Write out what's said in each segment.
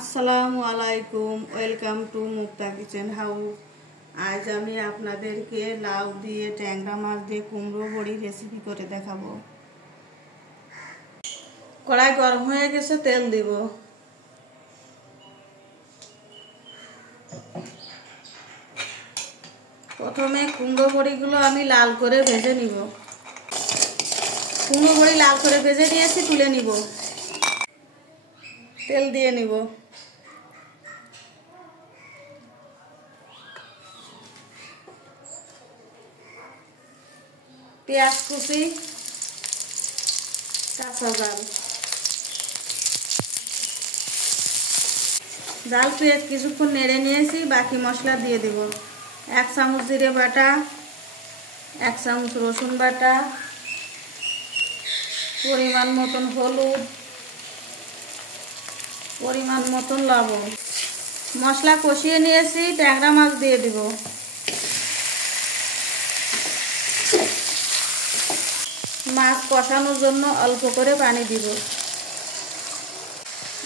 আসসালামু আলাইকুম, welcome to Mukta kitchen house. আজ আমি আপনাদেরকে লাউ দিয়ে ট্যাংরা মাছ দিয়ে কুমড়ো বড়ি রেসিপি করে দেখাবো। কড়াই গরম হয়ে গেছে, তেল দিব। প্রথমে কুমড়ো বড়িগুলো আমি লাল করে ভেজে নিব। কুমড়ো বড়ি লাল করে ভেজে নিয়েছি, তুলে নিব। তেল দিয়ে নিব। পেঁয়াজ কুচি, কাঁচা জাল পেঁয়াজ কিছুক্ষণ নেড়ে নিয়েছি। বাকি মশলা দিয়ে দেব। 1 চামচ জিরে বাটা, 1 চামচ রসুন বাটা, পরিমাণ মতন হলুদ, পরিমাণ মতন লবণ। মশলা কষিয়ে নিয়েছি, ট্যাংরা মাছ দিয়ে দেব। মাছ কষানোর জন্য অল্প করে পানি দিব।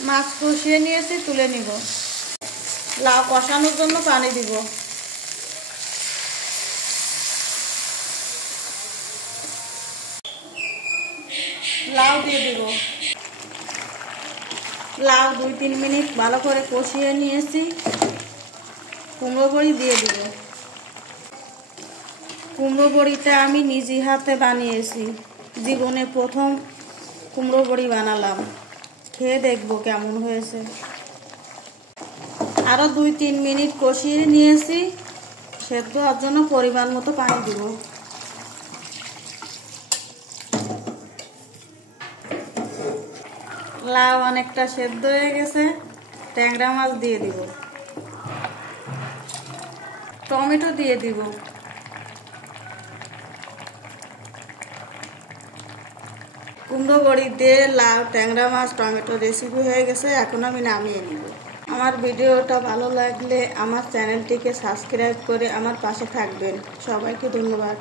মাছ কষিয়ে নিয়েছি, তুলে নিব। লাউ কষানোর জন্য পানি দিব। লাউ দিয়ে দিব। লাউ 2-3 মিনিট ভালো করে কষিয়ে নিয়েছি। কুমড়ো বড়ি দিয়ে দিব। কুমড়ো বড়িটা আমি নিজে হাতে বানিয়েছি। জীবনে প্রথম কুমড়ো বড়ি বানালাম। খেয়ে দেখবো কেমন হয়েছে। আরো 2-3 মিনিট কষিয়ে নিয়েছি। সেদ্ধ হওয়ার জন্য পরিমাণ মতো পানি দিব। লাউ অনেকটা সেদ্ধ হয়ে গেছে। ট্যাংরা মাছ দিয়ে দিব। টমেটো দিয়ে দিব। কুমড়ো বড়ি দিয়ে লাউ, ট্যাংরা মাছ, টমেটো রেসিপি হয়ে গেছে। এখন আমি নামিয়ে নিব। আমার ভিডিওটা ভালো লাগলে আমার চ্যানেলটিকে সাবস্ক্রাইব করে আমার পাশে থাকবেন। সবাইকে ধন্যবাদ।